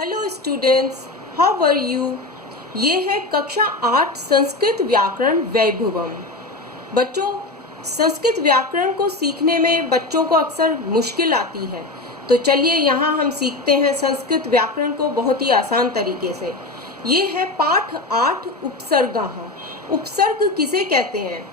Hello students, how are you. ये है कक्षा 8 संस्कृत व्याकरण वैभवम। बच्चों, संस्कृत व्याकरण को सीखने में बच्चों को अक्सर मुश्किल आती है, तो चलिए यहाँ हम सीखते हैं संस्कृत व्याकरण को बहुत ही आसान तरीके से। ये है पाठ 8 उपसर्गः। उपसर्ग किसे कहते हैं?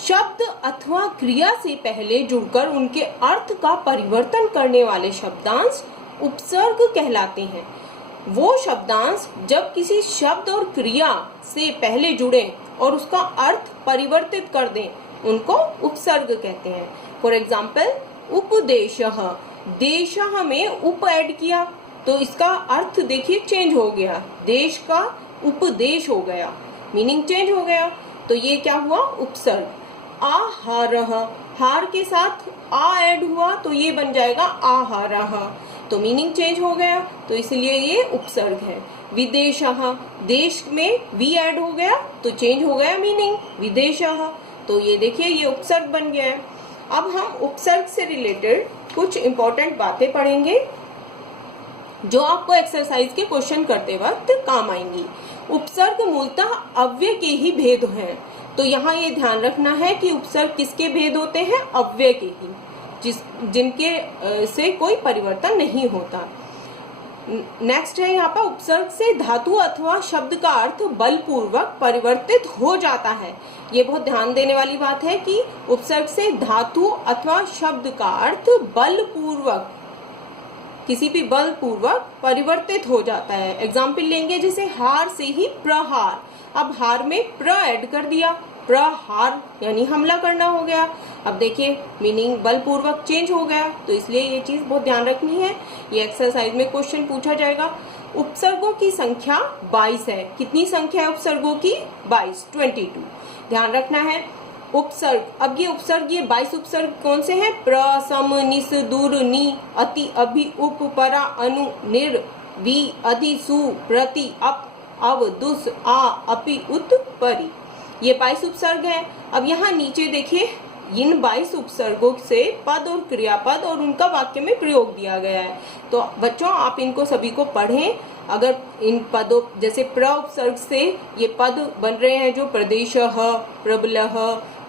शब्द अथवा क्रिया से पहले जुड़कर उनके अर्थ का परिवर्तन करने वाले शब्दांश उपसर्ग कहलाते हैं। वो शब्दांश जब किसी शब्द और क्रिया से पहले जुड़े और उसका अर्थ परिवर्तित कर दें, उनको उपसर्ग कहते हैं। फॉर एग्जाम्पल, उपदेशः, देशः में उप ऐड किया तो इसका अर्थ देखिए चेंज हो गया, देश का उपदेश हो गया, मीनिंग चेंज हो गया, तो ये क्या हुआ? उपसर्ग। आहारः, हार के साथ आ ऐड हुआ तो ये बन जाएगा आहारः, तो मीनिंग चेंज हो गया, तो इसलिए ये उपसर्ग है। विदेशः, देश में वी ऐड हो गया तो चेंज हो गया मीनिंग, विदेशः, तो ये देखिए ये उपसर्ग बन गया है। अब हम उपसर्ग से रिलेटेड कुछ इंपॉर्टेंट बातें पढ़ेंगे जो आपको एक्सरसाइज के क्वेश्चन करते वक्त काम आएंगी। उपसर्ग मूलतः अव्यय के ही भेद हैं, तो यहाँ ये ध्यान रखना है कि उपसर्ग किसके भेद होते हैं? अव्यय के ही, जिनके से कोई परिवर्तन नहीं होता। नेक्स्ट है यहाँ पर उपसर्ग से धातु अथवा शब्द का अर्थ बलपूर्वक परिवर्तित हो जाता है। ये बहुत ध्यान देने वाली बात है कि उपसर्ग से धातु अथवा शब्द का अर्थ बलपूर्वक, किसी भी बलपूर्वक परिवर्तित हो जाता है। एग्जाम्पल लेंगे, जैसे हार से ही प्रहार, अब हार में प्र ऐड कर दिया, प्रहार यानी हमला करना हो गया। अब देखिए मीनिंग बलपूर्वक चेंज हो गया, तो इसलिए ये चीज बहुत ध्यान रखनी है। ये एक्सरसाइज में क्वेश्चन पूछा जाएगा। उपसर्गों की संख्या 22 है। कितनी संख्या है उपसर्गों की? 22, 22। ध्यान रखना है उपसर्ग। अब ये उपसर्ग, ये 22 उपसर्ग कौन से हैं? प्र, सम, निस, दूर, नि, अति, अभि, उप, परा, अनु, निर, वि, अधि, सु, प्रति, अप, अव, दुस, आ, अपि, उत, परि। ये 22 उपसर्ग है। अब यहाँ नीचे देखिए, इन 22 उपसर्गों से पद और क्रियापद और उनका वाक्य में प्रयोग दिया गया है। तो बच्चों आप इनको सभी को पढ़ें। अगर इन पदों, जैसे प्र उपसर्ग से ये पद बन रहे हैं जो प्रदेशः, प्रबलः,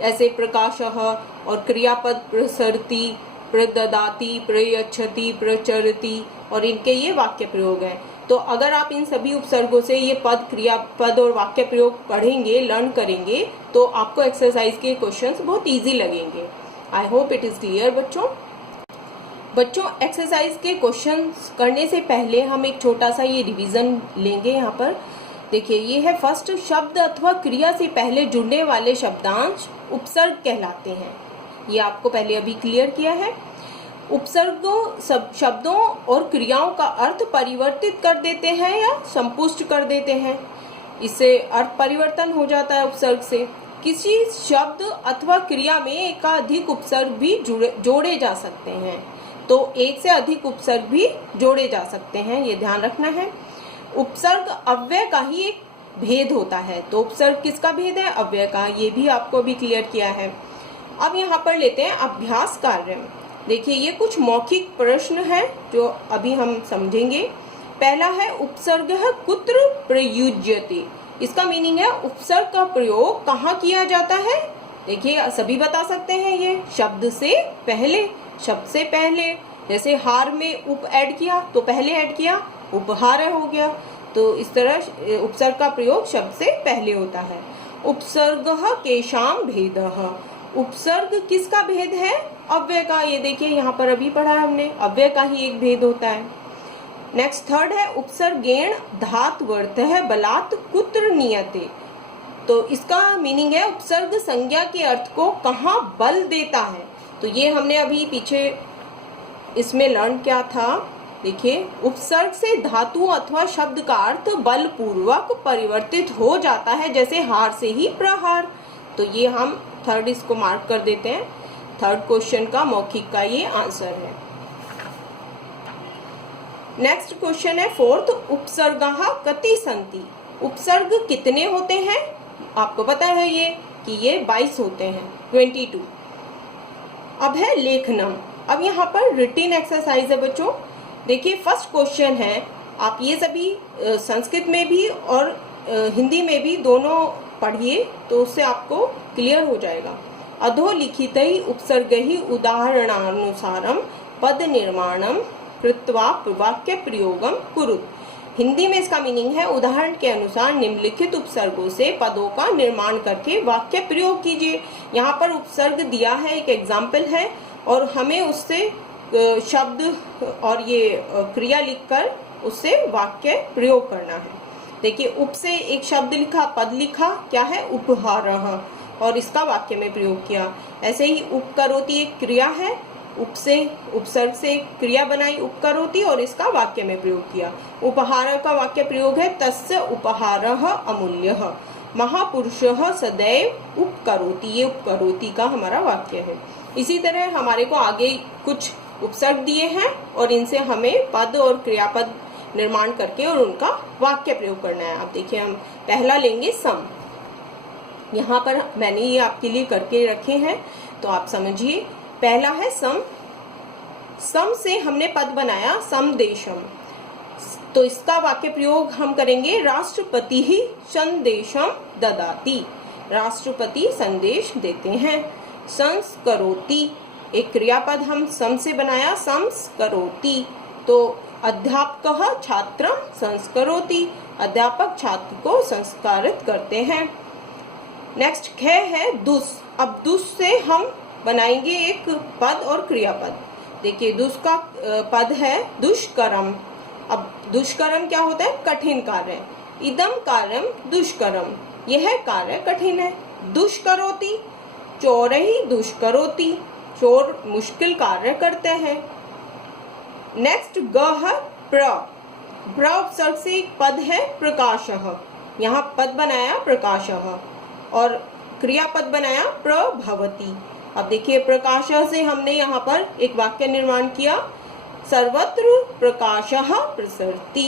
ऐसे प्रकाशः, और क्रियापद प्रसरति, प्रददाति, प्रयच्छति, प्रचरति, और इनके ये वाक्य प्रयोग हैं। तो अगर आप इन सभी उपसर्गों से ये पद, क्रियापद और वाक्य प्रयोग पढ़ेंगे, लर्न करेंगे, तो आपको एक्सरसाइज के क्वेश्चंस बहुत इजी लगेंगे। I hope it is clear बच्चों, एक्सरसाइज के क्वेश्चंस करने से पहले हम एक छोटा सा ये रिवीजन लेंगे। यहाँ पर देखिए, ये है फर्स्ट, शब्द अथवा क्रिया से पहले जुड़ने वाले शब्दांश उपसर्ग कहलाते हैं। ये आपको पहले अभी क्लियर किया है। उपसर्गों शब्दों और क्रियाओं का अर्थ परिवर्तित कर देते हैं या संपुष्ट कर देते हैं, इससे अर्थ परिवर्तन हो जाता है उपसर्ग से। किसी शब्द अथवा क्रिया में एकाधिक उपसर्ग भी जोड़े जा सकते हैं, तो एक से अधिक उपसर्ग भी जोड़े जा सकते हैं, ये ध्यान रखना है। उपसर्ग अव्यय का ही एक भेद होता है, तो उपसर्ग किसका भेद है? अव्यय का। ये भी आपको अभी क्लियर किया है। अब यहाँ पर लेते हैं अभ्यास कार्य। देखिए, ये कुछ मौखिक प्रश्न है जो अभी हम समझेंगे। पहला है, उपसर्गः कुत्र प्रयुज्यते। इसका मीनिंग है उपसर्ग का प्रयोग कहाँ किया जाता है? देखिए सभी बता सकते हैं, ये शब्द से पहले, शब्द से पहले। जैसे हार में उप ऐड किया तो पहले ऐड किया, उपहार हो गया, तो इस तरह उपसर्ग का प्रयोग शब्द से पहले होता है। उपसर्गः केषां भेदः। उपसर्ग किसका भेद है? अव्यय का। ये देखिए यहाँ पर अभी पढ़ा हमने, अव्यय का ही एक भेद होता है। नेक्स्ट थर्ड है, उपसर्गेण धात्वर्थः बलात् कुत्र नीयते। तो इसका मीनिंग है उपसर्ग संज्ञा के अर्थ को कहाँ बल देता है। तो ये हमने अभी पीछे इसमें लर्न किया था। देखिए, उपसर्ग से धातु अथवा शब्द का अर्थ बलपूर्वक परिवर्तित हो जाता है, जैसे हार से ही प्रहार। तो ये हम थर्ड इसको मार्क कर देते हैं। थर्ड क्वेश्चन का मौखिक का ये आंसर है। नेक्स्ट क्वेश्चन है फोर्थ, उपसर्गः कति सन्ति। उपसर्ग कितने होते हैं? आपको पता है ये कि ये 22 होते हैं, 22। अब है लेखनम। अब यहाँ पर रिटिन एक्सरसाइज है बच्चों। देखिए फर्स्ट क्वेश्चन है, आप ये सभी संस्कृत में भी और हिंदी में भी दोनों पढ़िए तो उससे आपको क्लियर हो जाएगा। अधोलिखितै उपसर्गैः उदाहरणानुसारं पद निर्माणं कृत्वा वाक्य प्रयोगम कुरुत। हिंदी में इसका मीनिंग है, उदाहरण के अनुसार निम्नलिखित उपसर्गों से पदों का निर्माण करके वाक्य प्रयोग कीजिए। यहाँ पर उपसर्ग दिया है, एक एग्जाम्पल है, और हमें उससे शब्द और ये क्रिया लिखकर उससे वाक्य प्रयोग करना है। देखिए उप से एक शब्द लिखा, पद लिखा, क्या है, उपहारः, और इसका वाक्य में प्रयोग किया। ऐसे ही उपकरोति एक क्रिया है, उप से उपसर्ग से क्रिया बनाई उपकरोति और इसका वाक्य में प्रयोग किया। उपहार का वाक्य प्रयोग है, तस्य उपहारः अमूल्यः, महापुरुषः सदैव उपकरोति, ये उपकरोति का हमारा वाक्य है। इसी तरह हमारे को आगे कुछ उपसर्ग दिए हैं और इनसे हमें पद और क्रियापद निर्माण करके और उनका वाक्य प्रयोग करना है। अब देखिए हम पहला लेंगे सम। यहाँ पर मैंने ये आपके लिए करके रखे हैं तो आप समझिए। पहला है सम। सम से हमने पद बनाया समदेशम, तो इसका वाक्य प्रयोग हम करेंगे, राष्ट्रपति ही संदेशम ददाति, राष्ट्रपति संदेश देते हैं। संस्करोति एक क्रियापद हम सम से बनाया, संस्करोति, तो अध्यापकः छात्रं संस्करोति, अध्यापक छात्र को संस्कारित करते हैं। नेक्स्ट ख है दुस। अब दुस से हम बनाएंगे एक पद और क्रियापद। देखिए दुस का पद है दुष्करम। अब दुष्करम क्या होता है, कठिन कार्य। इदम कार्यम दुष्करम, यह कार्य कठिन है। दुष्करोति चोरहि दुष्करोति, चोर मुश्किल कार्य करते हैं। नेक्स्ट ग है प्र। प्र उपसर्ग से एक पद है प्रकाशः, यहाँ पद बनाया प्रकाशः और क्रियापद बनाया प्रभवति। अब देखिए प्रकाशः से हमने यहाँ पर एक वाक्य निर्माण किया, सर्वत्र प्रकाशः प्रसरति।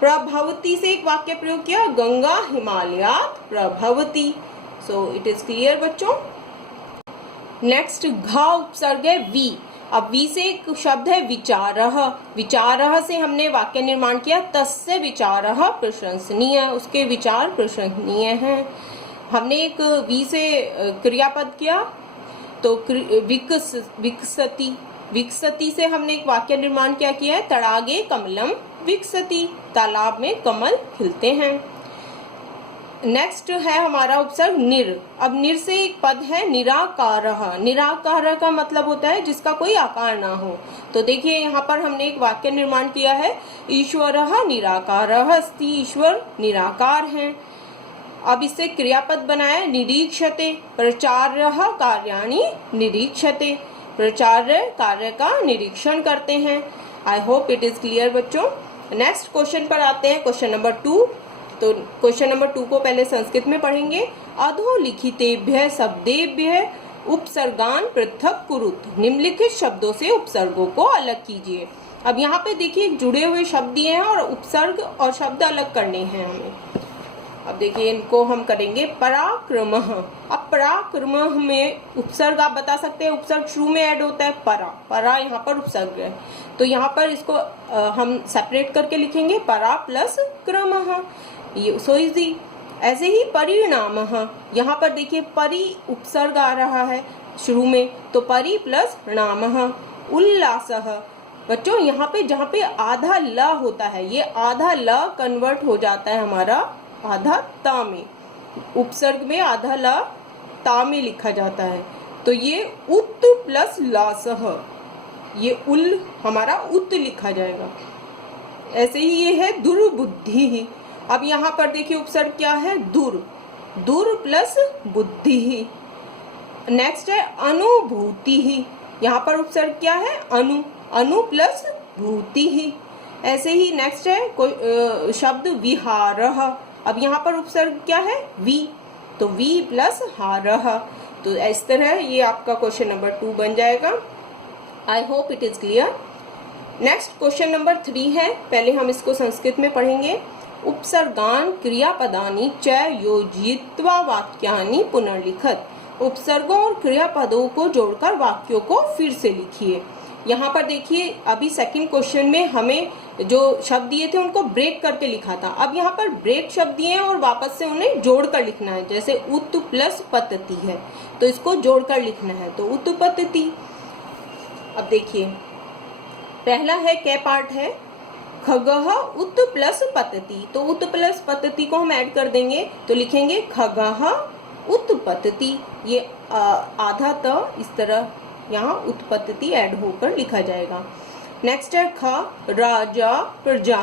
प्रभवति से एक वाक्य प्रयोग किया, गंगा हिमालयात् प्रभवति। सो इट इज क्लियर बच्चों। नेक्स्ट घ उपसर्ग है वी। अब वी से एक शब्द है विचारः। विचारः से हमने वाक्य निर्माण किया, तस्य विचारः प्रशंसनीय, उसके विचार प्रशंसनीय हैं। हमने एक वी से क्रियापद किया तो विकसति। विकसति से हमने एक वाक्य निर्माण क्या किया है, तड़ागे कमलम विकसति, तालाब में कमल खिलते हैं। नेक्स्ट है हमारा उपसर्ग निर। अब निर से एक पद है निराकारः। निराकारः का मतलब होता है जिसका कोई आकार ना हो। तो देखिए यहाँ पर हमने एक वाक्य निर्माण किया है, ईश्वरः निराकारः अस्ति, ईश्वर निराकार हैं। अब इससे क्रियापद बनाया निरीक्षते। प्रचार्यः कार्याणि निरीक्षते, प्रचार्य कार्य का निरीक्षण करते हैं। I hope it is clear बच्चों। नेक्स्ट क्वेश्चन पर आते हैं, क्वेश्चन नंबर 2। तो क्वेश्चन नंबर 2 को पहले संस्कृत में पढ़ेंगे। अधोलिखितेभ्यः शब्देभ्यः उपसर्गान पृथक कुरुत। निम्नलिखित शब्दों से उपसर्गों को अलग कीजिए। अब यहाँ पे देखिए जुड़े हुए शब्द दिए हैं और उपसर्ग और शब्द अलग करने हैं हमें। अब देखिए इनको हम करेंगे पराक्रमः। अब पराक्रमः में उपसर्ग आप बता सकते हैं, उपसर्ग शुरू में ऐड होता है परा। परा यहाँ पर उपसर्ग है तो यहाँ पर इसको हम सेपरेट करके लिखेंगे, परा प्लस क्रमः, ये सो इजी। ऐसे ही परिणामः, यहाँ पर देखिए परि उपसर्ग आ रहा है शुरू में तो परि प्लस नामः। उल्लासः बच्चों यहाँ पे जहाँ पे आधा ल होता है, ये आधा ल कन्वर्ट हो जाता है हमारा आधा ता में। उपसर्ग में आधा ला ता में लिखा जाता है तो ये उत प्लस लासह, ये उल हमारा उत लिखा जाएगा। ऐसे ही ये है दुर्बुद्धि ही। अब यहाँ पर देखिए उपसर्ग क्या है, दुर। दुर प्लस बुद्धि ही। नेक्स्ट है अनुभूति ही। यहाँ पर उपसर्ग क्या है, अनु। अनु प्लस भूति ही। ऐसे ही नेक्स्ट है कोई शब्द विहारः। अब यहाँ पर उपसर्ग क्या है, वी, तो वी प्लस हारः। तो इस तरह ये आपका क्वेश्चन नंबर 2 बन जाएगा। I hope it is clear. Next question number 3 है, पहले हम इसको संस्कृत में पढ़ेंगे। उपसर्गान क्रियापदानि च योजयित्वा वाक्यानि पुनर्लिखत। उपसर्गों और क्रियापदों को जोड़कर वाक्यों को फिर से लिखिए। यहाँ पर देखिए अभी सेकंड क्वेश्चन में हमें जो शब्द दिए थे उनको ब्रेक करके लिखा था, अब यहाँ पर ब्रेक शब्द दिए हैं और वापस से उन्हें जोड़कर लिखना है। जैसे उत प्लस पतति है तो इसको जोड़कर लिखना है, तो उत्पत्ति। अब देखिए पहला है कै पार्ट है, खगः उत प्लस पतति, तो उत प्लस पतति को हम ऐड कर देंगे तो लिखेंगे खगः उत्पत्ति। ये आधा त इस तरह यहाँ उत्पत्ति ऐड होकर लिखा जाएगा। नेक्स्ट है ख राजा प्रजा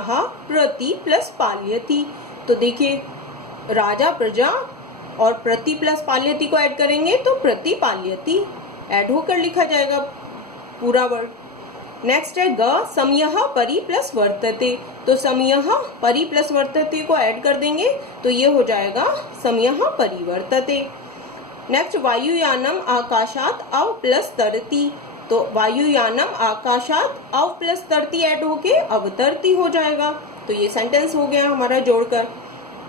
प्रति प्लस पाल्यति, तो देखिए राजा प्रजा और प्रति प्लस पाल्यति को ऐड करेंगे तो प्रति पाल्यति ऐड होकर लिखा जाएगा पूरा वर्ड। नेक्स्ट है ग समयः परि प्लस वर्तते, तो समयः परि प्लस वर्तते को ऐड कर देंगे तो ये हो जाएगा समयः परिवर्तते। नेक्स्ट वायुयानम आकाशात अव प्लस तरति, तो वायुयानम आकाशात अव प्लस तरति ऐड होके अवतरती हो जाएगा, तो ये सेंटेंस हो गया हमारा जोड़कर।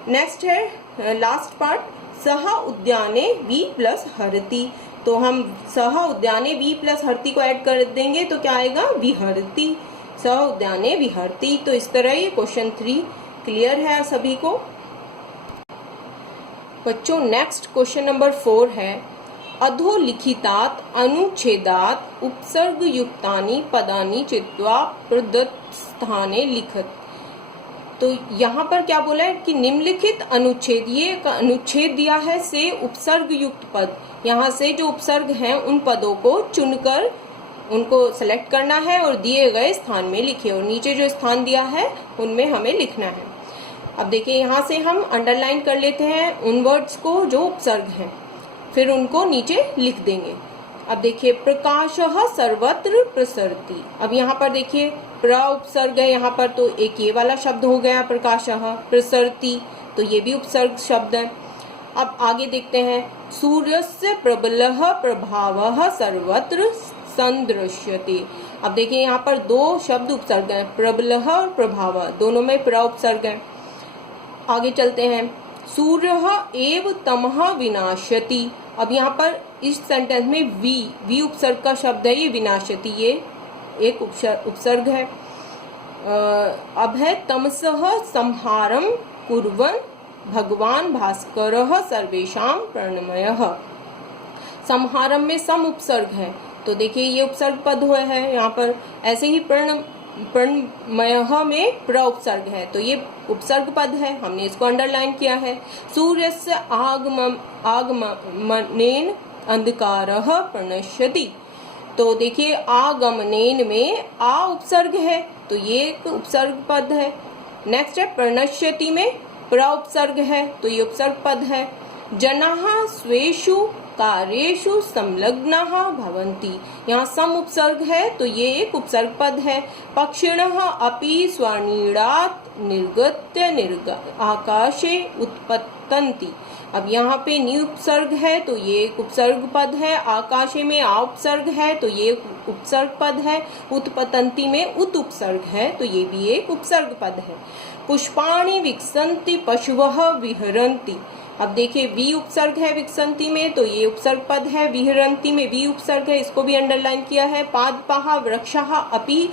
नेक्स्ट है लास्ट पार्ट, सह उद्याने वी प्लस हरति, तो हम सह उद्याने वी प्लस हरति को ऐड कर देंगे तो क्या आएगा विहरति, सह उद्याने विहरति। तो इस तरह ये क्वेश्चन 3 क्लियर है सभी को। बच्चों नेक्स्ट क्वेश्चन नंबर 4 है, अधोलिखितात अनुच्छेदात उपसर्ग युक्तानि पदानि चित्वा प्रदत्त स्थाने लिखत, तो यहाँ पर क्या बोला है कि निम्नलिखित अनुच्छेद, ये अनुच्छेद दिया है से उपसर्ग युक्त पद, यहाँ से जो उपसर्ग हैं उन पदों को चुनकर उनको सेलेक्ट करना है और दिए गए स्थान में लिखे, और नीचे जो स्थान दिया है उनमें हमें लिखना है। अब देखिए यहाँ से हम अंडरलाइन कर लेते हैं उन वर्ड्स को जो उपसर्ग हैं, फिर उनको नीचे लिख देंगे। अब देखिए प्रकाशः सर्वत्र प्रसरति, अब यहाँ पर देखिए प्र उपसर्ग है यहाँ पर, तो एक ये वाला शब्द हो गया प्रकाशः, प्रसरति तो ये भी उपसर्ग शब्द है। अब आगे देखते हैं, सूर्यस्य प्रबलः प्रभावः सर्वत्र संदृश्यते, अब देखिए यहाँ पर 2 शब्द उपसर्ग हैं, प्रबलः और प्रभावः, दोनों में प्र उपसर्ग है। आगे चलते हैं, सूर्यः एव तमः विनाशति, अब यहाँ पर इस सेंटेंस में वी उपसर्ग का शब्द है, ये विनाशति ये एक उपसर्ग है। अब है तमसः संहारं कुर्वन् भगवान भास्करः सर्वेषां प्रणमयः, संहारम में सम उपसर्ग है, तो देखिए ये उपसर्ग पद हुए है यहाँ पर। ऐसे ही प्रणमयः में प्र उपसर्ग है, तो ये उपसर्ग पद है, हमने इसको अंडरलाइन किया है। सूर्यस्य आगमनेन अंधकारः प्रणश्यति, तो देखिए आगमनेन में आ उपसर्ग है, तो ये एक उपसर्ग पद है। नेक्स्ट है प्रणश्यति में प्र उपसर्ग है, तो ये उपसर्ग पद है। जनाः स्वेषु कार्येषु संलग्नाः भवन्ति, यहाँ सम उपसर्ग है, तो ये एक उपसर्ग पद है। पक्षिणः अपि स्वर्णीडात् निर्गत्य आकाशे उत्पतन्ति, अब यहाँ पे नी उपसर्ग है, तो ये एक उपसर्ग पद है। आकाशे में आ उपसर्ग है, तो ये उपसर्ग पद है। उत्पतन्ति में उत उपसर्ग है, तो ये भी एक उपसर्ग पद है। पुष्पाणि विकसन्ति पशवः विहरन्ति, अब देखिए वी उपसर्ग है विकसन्ति में, तो ये उपसर्ग पद है। विहरन्ति में वी उपसर्ग है, इसको भी अंडरलाइन किया है। पादपाः वृक्षाः अपि